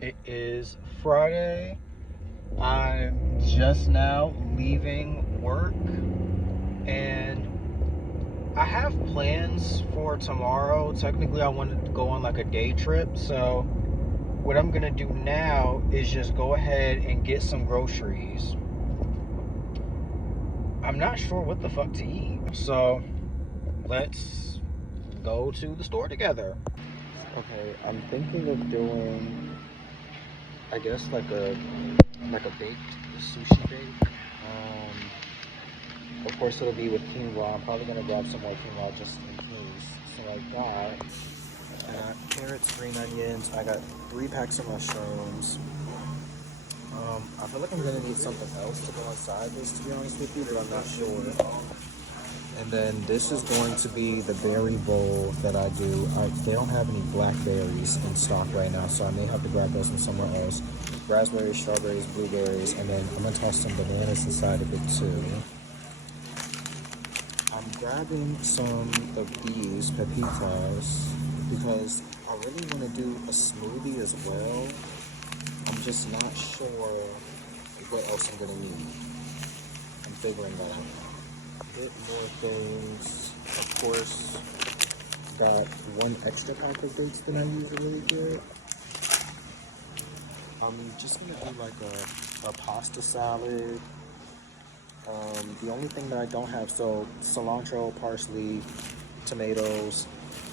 It is Friday. I'm just now leaving work, and I have plans for tomorrow. Technically, I wanted to go on like a day trip, so what I'm gonna do now is just go ahead and get some groceries. I'm not sure what the fuck to eat, so let's go to the store together. Okay, I'm thinking of doing, I guess, like a baked sushi bake. Of course, it'll be with quinoa. I'm probably gonna grab some more quinoa just in case. So like that. And I got carrots, green onions. I got 3 packs of mushrooms. I feel like I'm gonna need something else to go inside this, to be honest with you, but I'm not sure. And then this is going to be the berry bowl that I do. They don't have any blackberries in stock right now, so I may have to grab those from somewhere else. Raspberries, strawberries, blueberries, and then I'm gonna toss some bananas inside of it too. I'm grabbing some of these pepitas because I really want to do a smoothie as well. I'm just not sure what else I'm gonna need. I'm figuring that out. A bit more things. Of course, got 1 extra pack of dates than I usually get. I'm just gonna do like a pasta salad. The only thing that I don't have, so cilantro, parsley, tomatoes,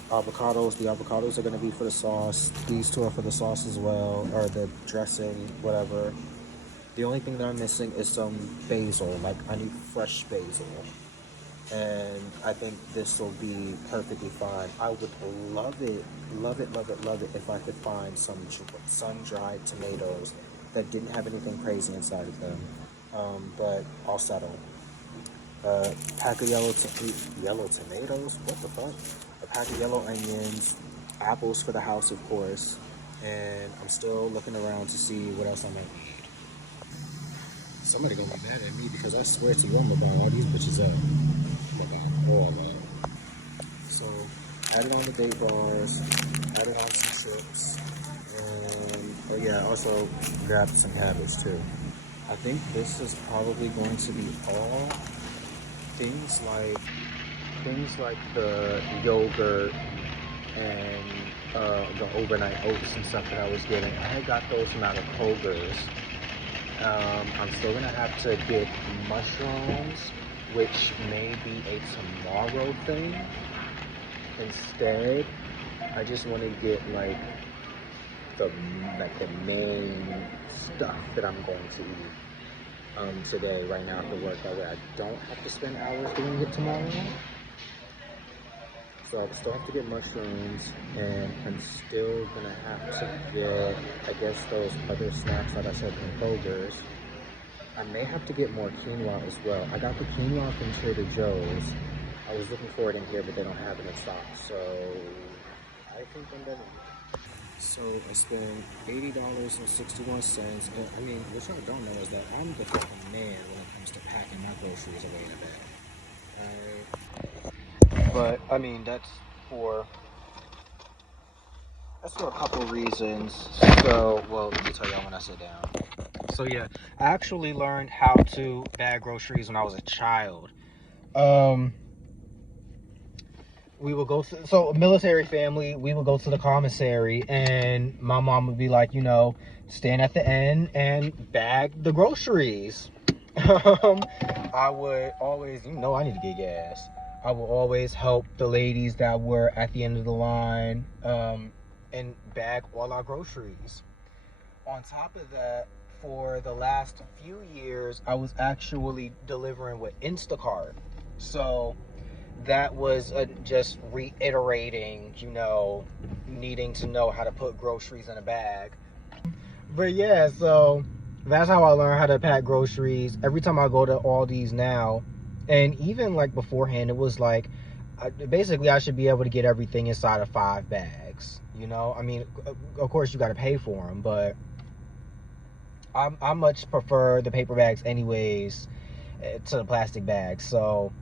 avocados. The avocados are gonna be for the sauce. These 2 are for the sauce as well, or the dressing, whatever. The only thing that I'm missing is some basil. Like, I need fresh basil. And I think this will be perfectly fine. I would love it, love it, love it, love it if I could find some sun-dried tomatoes that didn't have anything crazy inside of them. But I'll settle. Pack of yellow tomatoes. What the fuck? A pack of yellow onions, apples for the house, of course. And I'm still looking around to see what else I might need. Somebody gonna be mad at me because I swear to you, I'm gonna buy all these bitches up. Oh man. So, added on the date bars, added on some chips, and oh yeah, also grabbed some cabbage too. I think this is probably going to be all things like the yogurt and the overnight oats and stuff that I was getting. I had got those from out of Kroger's. I'm still gonna have to get mushrooms, which may be a tomorrow thing. Instead, I just want to get like the main stuff that I'm going to eat today, right now after work. That way I don't have to spend hours doing it tomorrow. So I still have to get mushrooms, and I'm still gonna have to get, I guess, those other snacks like I said from Kroger's. I may have to get more quinoa as well. I got the quinoa from Trader Joe's. I was looking for it in here, but they don't have it in stock. So I think I'm gonna. So I spent $80.61. And I mean, what y'all don't know is that I'm the fucking man when it comes to packing my groceries away in a bag. But I mean, that's for a couple reasons. So, well, let me tell y'all when I sit down. So yeah, I actually learned how to bag groceries when I was a child. We would go to, so a military family, we would go to the commissary, and my mom would be like, stand at the end and bag the groceries. I would always, I need to get gas. I would always help the ladies that were at the end of the line and bag all our groceries. On top of that, for the last few years, I was actually delivering with Instacart. So that was just reiterating, needing to know how to put groceries in a bag. But yeah, so that's how I learned how to pack groceries. Every time I go to Aldi's now, and even like beforehand, it was like, basically I should be able to get everything inside of 5 bags. I mean, of course you got to pay for them, but I much prefer the paper bags anyways to the plastic bags. So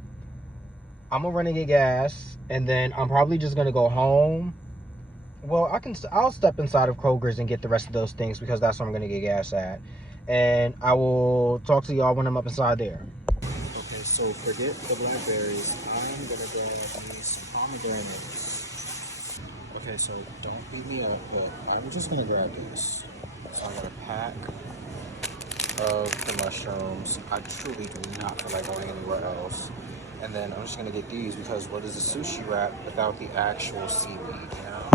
I'm gonna run and get gas, and then I'm probably just gonna go home, Well, I'll step inside of Kroger's and get the rest of those things because that's where I'm gonna get gas at, and I will talk to y'all when I'm up inside there. Okay, so forget the blackberries. I'm gonna grab me some pomegranates. Okay, so don't beat me up, but I'm just gonna grab this. So I'm gonna pack of the mushrooms. I truly do not feel like going anywhere else. And then I'm just gonna get these because what is a sushi wrap without the actual seaweed, you know?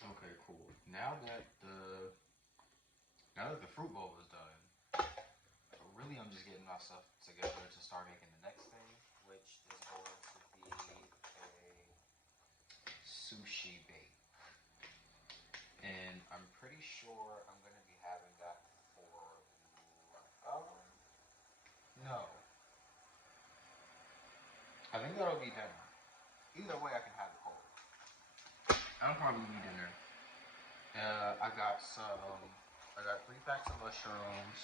Okay, cool. Now that the fruit bowl is done, really I'm just getting myself together to start making the next thing, which is going to be a sushi bake. And I'm pretty sure I'm gonna be having that for no. I think that'll be dinner. Either way I can have it cold. That'll probably be dinner. I got 3 packs of mushrooms.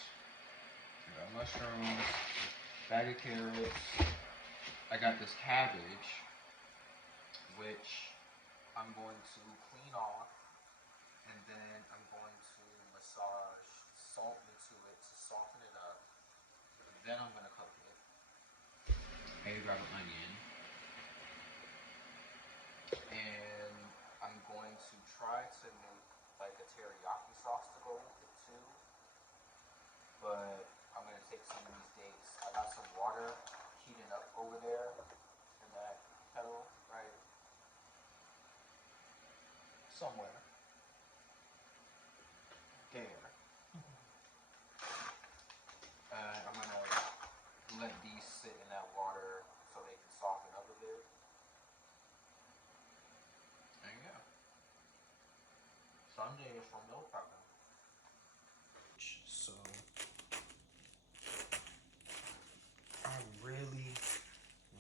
I got mushrooms, bag of carrots. I got this cabbage, which I'm going to clean off, and then I'm going to massage salt into it to soften it up. Then I'm gonna cook it. Maybe grab an onion, and I'm going to try to make like a teriyaki sauce to go with it too. But I'm gonna take some of these dates. I got some water heating up over there in that kettle, right somewhere there. I'm gonna let these sit in that water so they can soften up a bit. There you go. Sunday is for meal prepping. So I really,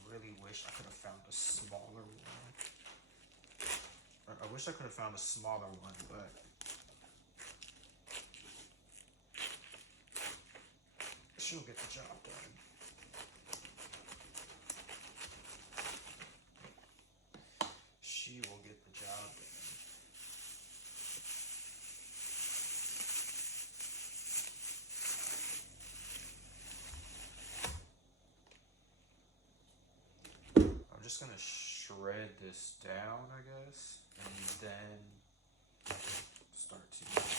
really wish I could have found a smaller one. I wish I could have found a smaller one, but she'll get the job done. She will get the job done. I'm just gonna shred this down, I guess, and then start to clean.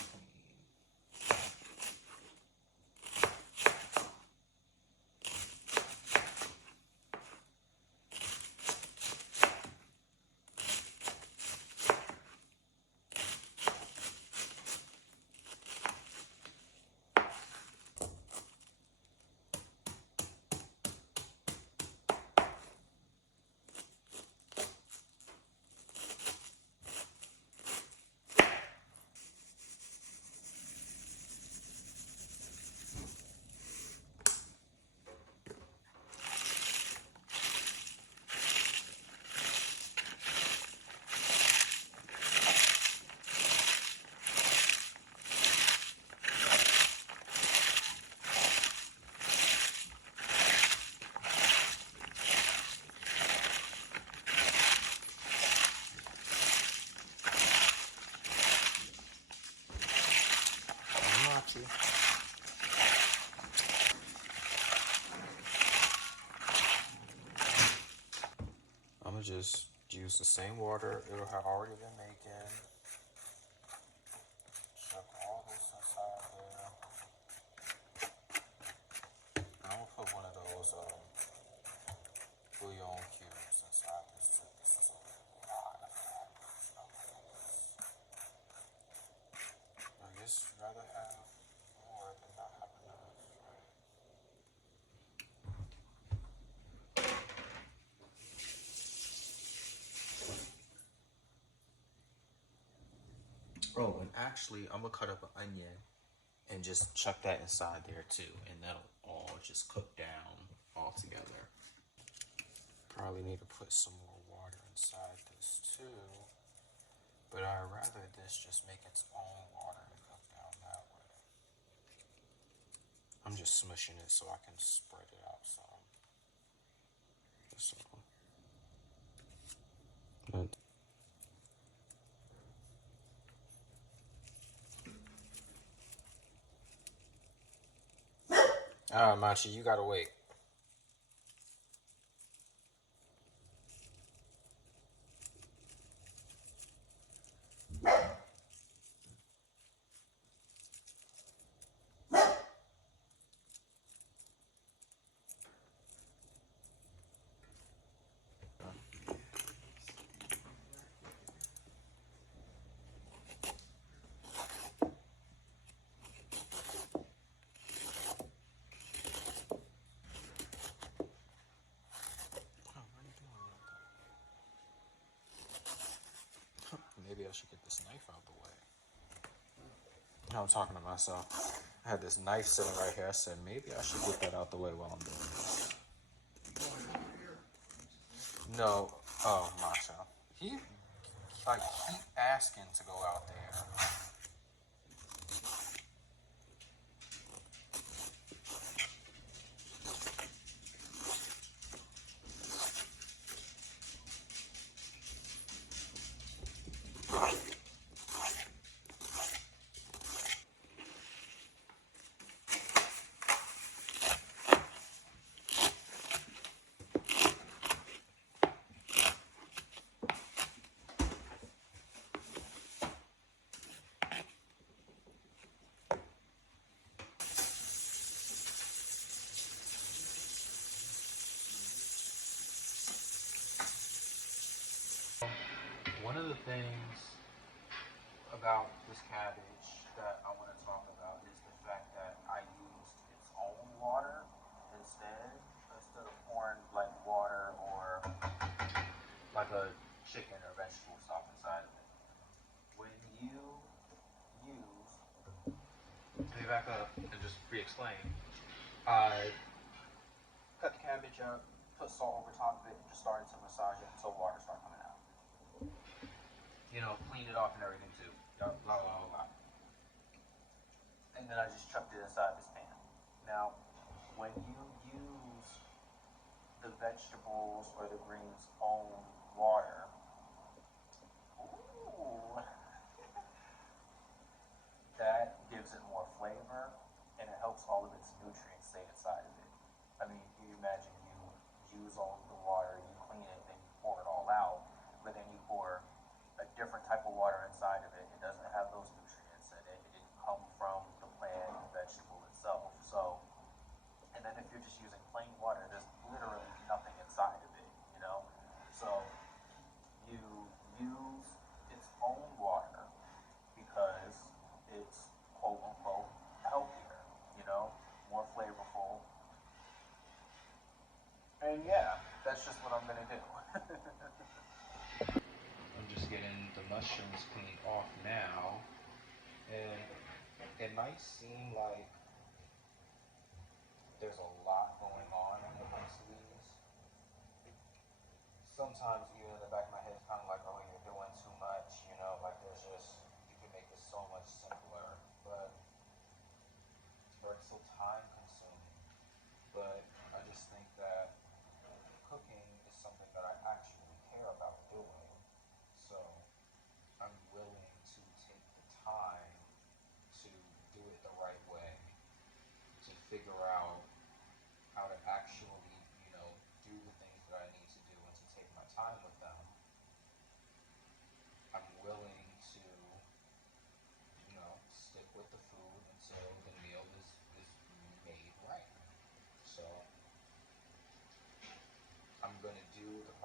just use the same water it'll have already been making. Chuck all this inside there. I'm gonna put one of those bouillon cubes inside this too. This is a lot of fat. I guess you'd rather have more than not have enough, right? Oh, and actually, I'm gonna cut up an onion and just chuck that inside there too, and that'll all just cook down all together. Probably need to put some more water inside this too, but I'd rather this just make its own water and cook down that way. I'm just smushing it so I can spread it out some. So, and Machi, you gotta wait. Maybe I should get this knife out the way. I'm talking to myself. I had this knife sitting right here. I said maybe I should get that out the way while I'm doing this. No, oh Masha, he like keep asking to go out there. One of the things about this cabbage that I want to talk about is the fact that I used its own water instead of pouring like water or like a chicken or vegetable stock inside of it. When you use, let me back up and just re-explain. I cut the cabbage up, put salt over top of it, and just started to massage it until water started coming out. Clean it off and everything too. Blah, blah, blah, blah. And then I just chucked it inside this pan. Now, when you use the vegetables or the greens' own water, ooh, that gives it more flavor and it helps all of its nutrients stay inside of it. I mean, you imagine you use all of the water, you clean it, then you pour it all out, but then you pour a different type of water inside of it. It doesn't have those nutrients in it. It didn't come from the plant and vegetable itself. So, and then if you're just using plain water, there's literally nothing inside of it. So you use its own water because it's quote unquote healthier, more flavorful. And yeah, that's just what I'm gonna do. I'm just getting the mushrooms cleaned off now, and it might seem like there's a lot going on when it comes to these. Sometimes even in the back of my head, it's kind of like, oh, you're doing too much, like you can make this so much simpler, but it's so time consuming. But I just think that cooking is something that I actually care about doing. So I'm willing to take the time to do it the right way, to figure out how to actually, do the things that I need to do and to take my time with them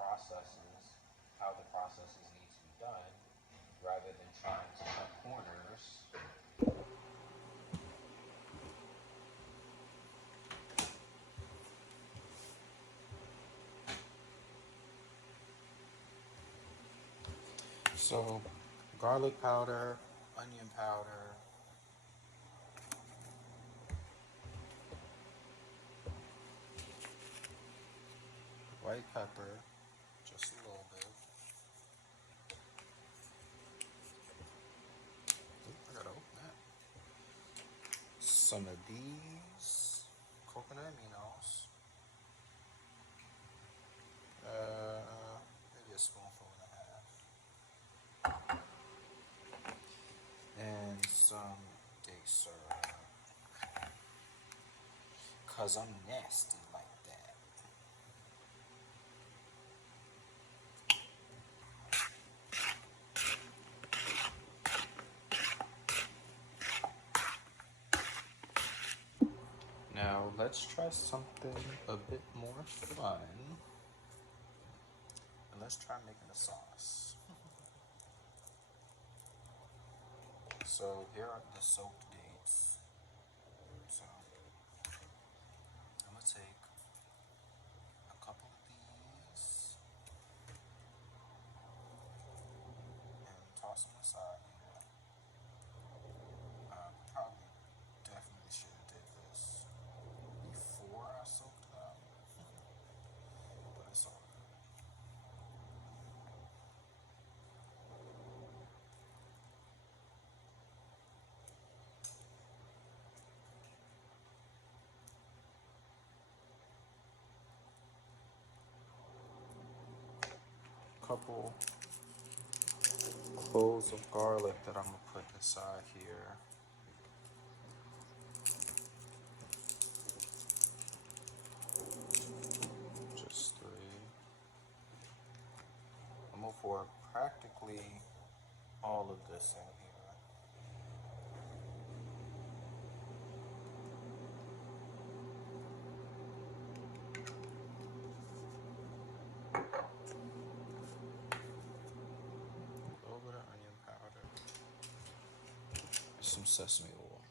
processes, how the processes need to be done, rather than trying to cut corners. So, garlic powder, onion powder, white pepper, just a little bit. Oop, I gotta open that. Some of these coconut aminos. Maybe a spoonful and a half. And some day syrup. Cause I'm nasty like that. Now let's try something a bit more fun. And let's try making a sauce. So here are the soaked dates. So I'm gonna take a couple of these and toss them aside here. Probably definitely should have did this before I soaked them, but it's all good. Couple cloves of garlic that I'm gonna put aside here. Just three. I'm gonna pour practically all of this in here. A little bit of onion powder. Some sesame oil.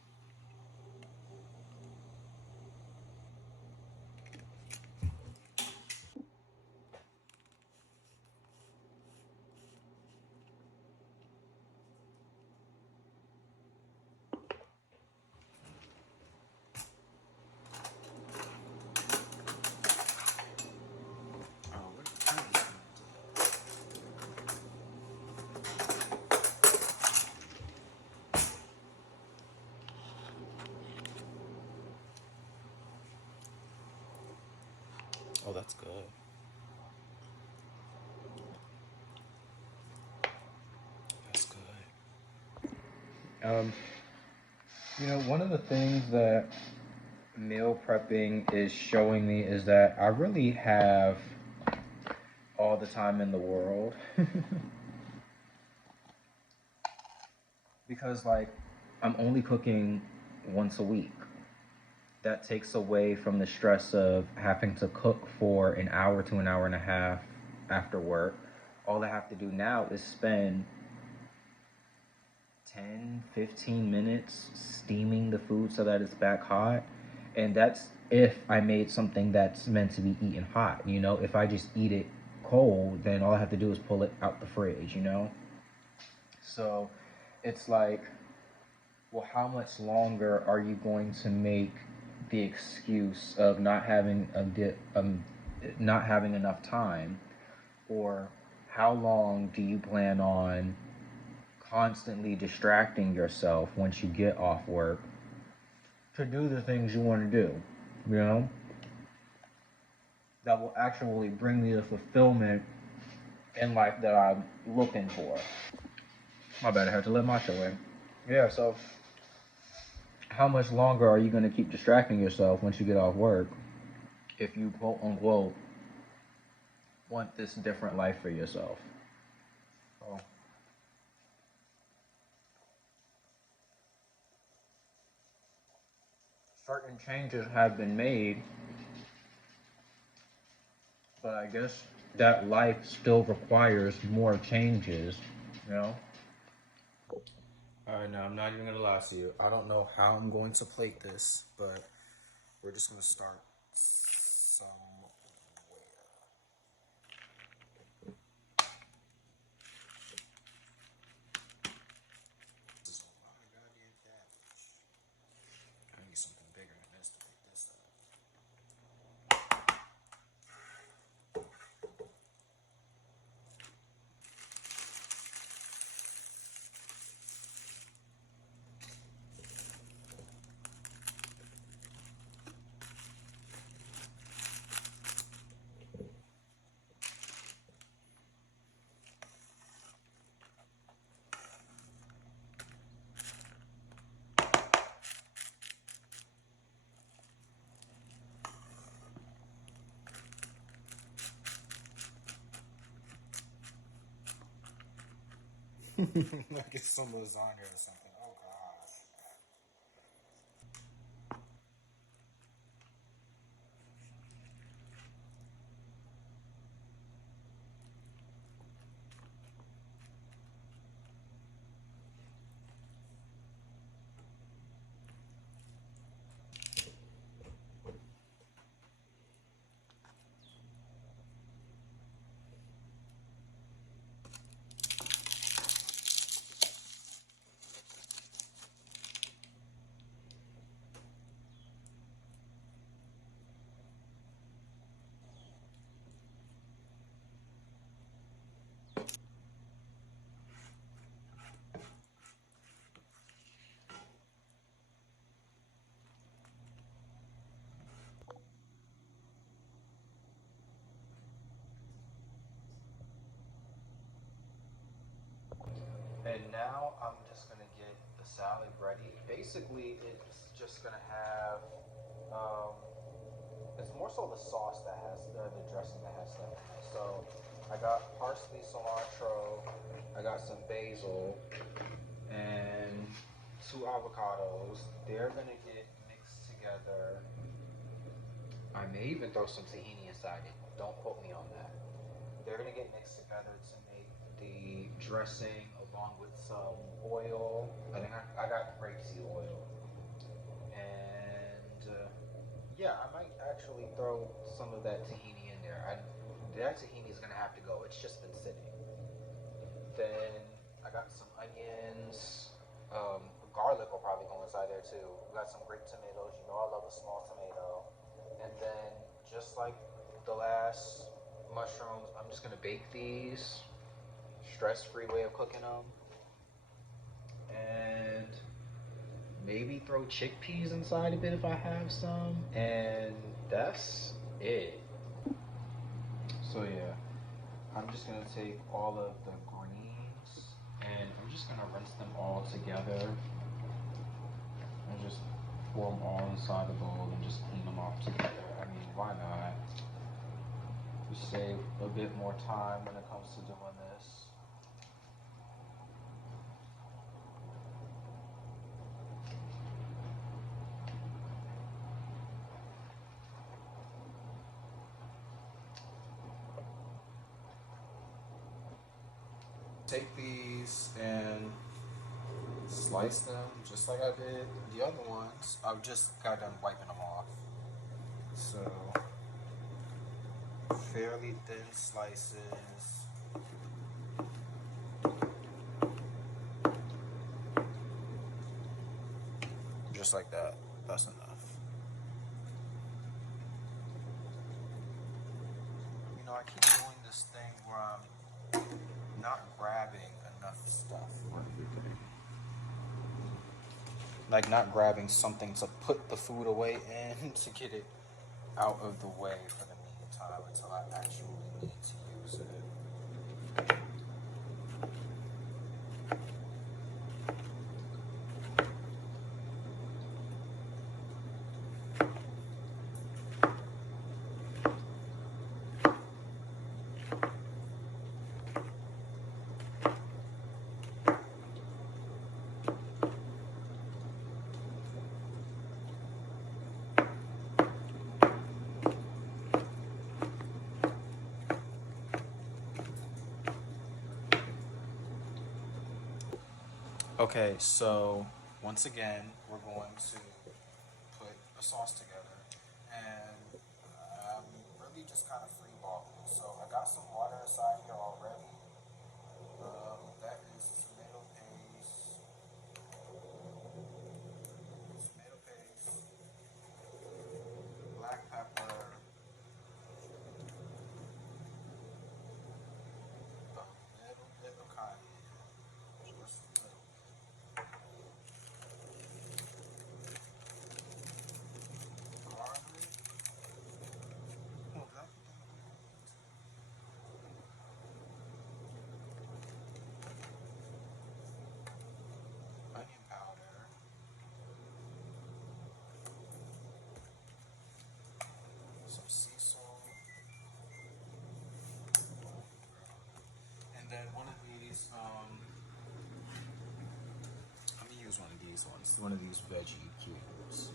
Oh, where the hell is that? Oh, that's good. That's good. One of the things that meal prepping is showing me is that I really have all the time in the world. Because, like, I'm only cooking once a week. That takes away from the stress of having to cook for an hour to an hour and a half after work. All I have to do now is spend 10, 15 minutes steaming the food so that it's back hot. And that's if I made something that's meant to be eaten hot. If I just eat it cold, then all I have to do is pull it out the fridge. So it's like, well, how much longer are you going to make the excuse of not having not having enough time, or how long do you plan on constantly distracting yourself once you get off work to do the things you want to do, that will actually bring me the fulfillment in life that I'm looking for. My bad, I had to let my show in. Yeah, so how much longer are you going to keep distracting yourself once you get off work if you quote unquote want this different life for yourself? So, certain changes have been made, but I guess that life still requires more changes, you know? All right, now I'm not even gonna lie to you. I don't know how I'm going to plate this, but we're just gonna start somewhere. This is a lot of goddamn cabbage. I need something bigger than this to pick this up. Like it's some lasagna or something. Oh gosh. And now I'm just gonna get the salad ready. Basically, it's just gonna have, um, it's more so the sauce that has the dressing that has stuff in it. So I got parsley, cilantro, I got some basil, and two avocados. They're gonna get mixed together. I may even throw some tahini inside it. Don't quote me on that. They're gonna get mixed together to make the dressing along with some oil. I think I got grapeseed oil, and yeah, I might actually throw some of that tahini in there. That tahini is gonna have to go. It's just been sitting. Then I got some onions. Garlic will probably go inside there too. We got some grape tomatoes. You know I love a small tomato. And then just like the last mushrooms, I'm just gonna bake these. Stress-free way of cooking them. And maybe throw chickpeas inside a bit if I have some. And that's it. So yeah, I'm just gonna take all of the greens and I'm just gonna rinse them all together and just pour them all inside the bowl and just clean them off together. I mean, why not? We save a bit more time when it comes to doing this. Take these and slice them just like I did the other ones. I just got done wiping them off. So, fairly thin slices. Just like that. That's enough. You know, I keep doing this thing where I'm not grabbing enough stuff for everything. Like not grabbing something to put the food away in to get it out of the way for the meantime until I actually need to use it. Okay, so once again, we're going to put a sauce together, and I'm really just kind of free balling. So I got some water inside here already. That is tomato paste, black pepper, a little bit of cayenne, just a little. Garlic. Oh, did I put that? Onion powder, some sea salt, and then one of these. I'm gonna use one of these ones. One of these veggie cubes.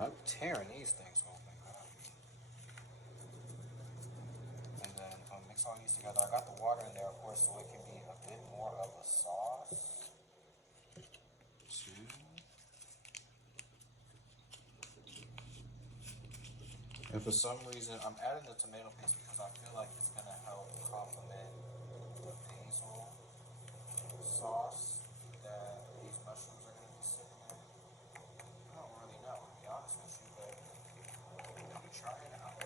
I'm tearing these things open. And then I'll mix all these together. I got the water in there, of course, so it can be a bit more of a sauce. Two. And for some reason, I'm adding the tomato paste because I feel like it's gonna help complement the basil sauce that these mushrooms are gonna be sitting in. I don't really know, to be honest with you, but I'm trying it out.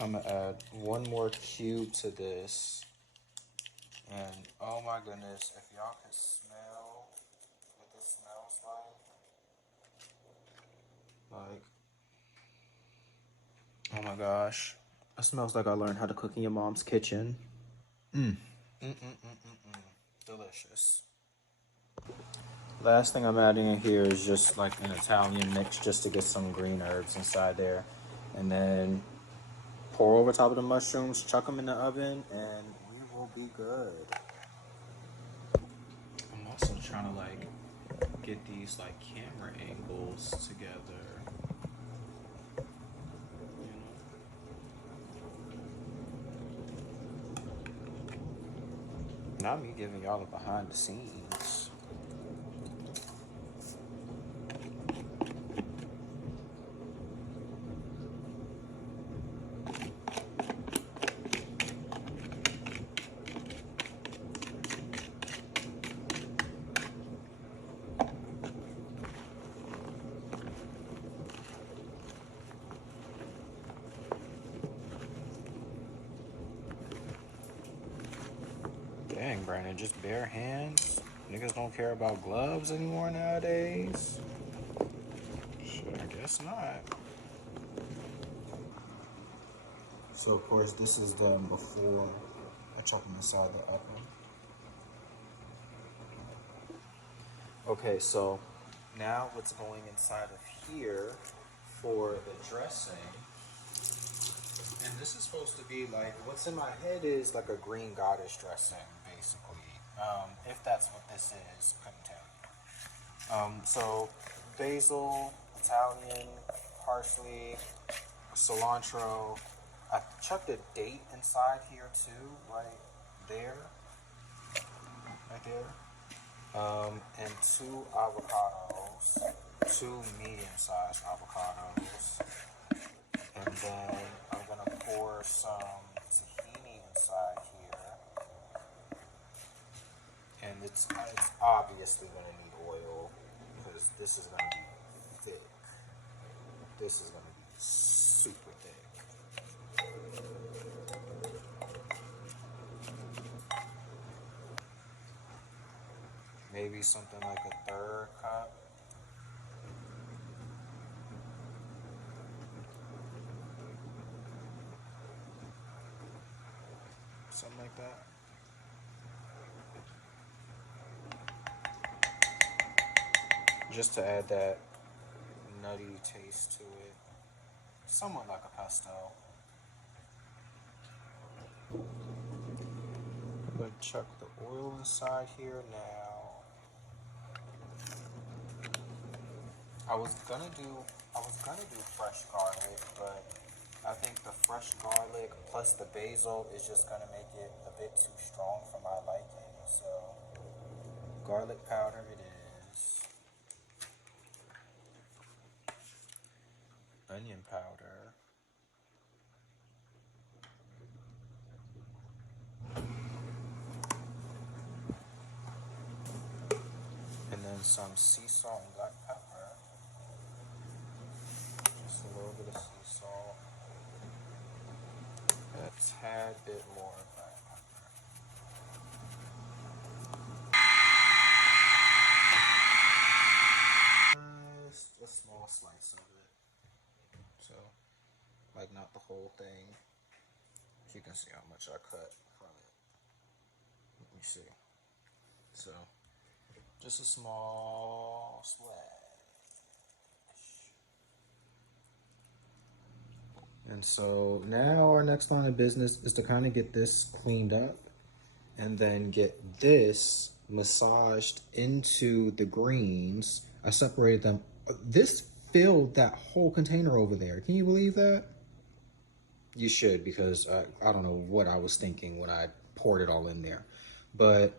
I'm gonna add one more cube to this. And oh my goodness, if y'all could smell what this smells like, oh my gosh, it smells like I learned how to cook in your mom's kitchen. Delicious. Last thing I'm adding in here is just like an Italian mix just to get some green herbs inside there. And then pour over top of the mushrooms, chuck them in the oven, and we will be good. I'm also trying to like get these like camera angles together. Not me giving y'all the behind the scenes. Dang, Brandon, just bare hands? Niggas don't care about gloves anymore nowadays? Shit, I guess not. So, of course, this is done before I chuck them inside the oven. Okay, so now what's going inside of here for the dressing, and this is supposed to be like, what's in my head is like a green goddess dressing, basically. If that's what this is, couldn't tell you. So basil, Italian, parsley, cilantro. I chucked a date inside here too, right there. And two avocados, two medium-sized avocados, and then I'm gonna pour some tahini inside here, and it's obviously gonna need oil because this is gonna be thick. This is gonna be super thick. Maybe something like a third cup. Something like that. Just to add that nutty taste to it. Somewhat like a pesto. I'm going to chuck the oil inside here now. I was gonna do fresh garlic, but I think the fresh garlic plus the basil is just gonna make it a bit too strong for my liking. So garlic powder it is. Onion powder. And then some sea salt and black pepper. Just a little bit of sea salt. A tad bit more black pepper. Just a small slice of it. So, like not the whole thing. You can see how much I cut from it. Let me see. So, just a small splash. And so now our next line of business is to kind of get this cleaned up and then get this massaged into the greens. I separated them. This filled that whole container over there. Can you believe that? You should, because I don't know what I was thinking when I poured it all in there. But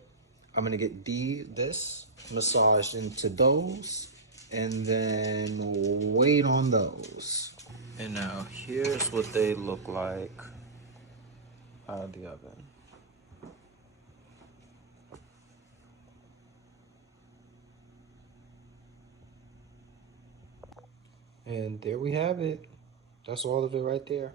I'm gonna get this massaged into those and then wait on those. And now here's what they look like out of the oven. And there we have it. That's all of it right there.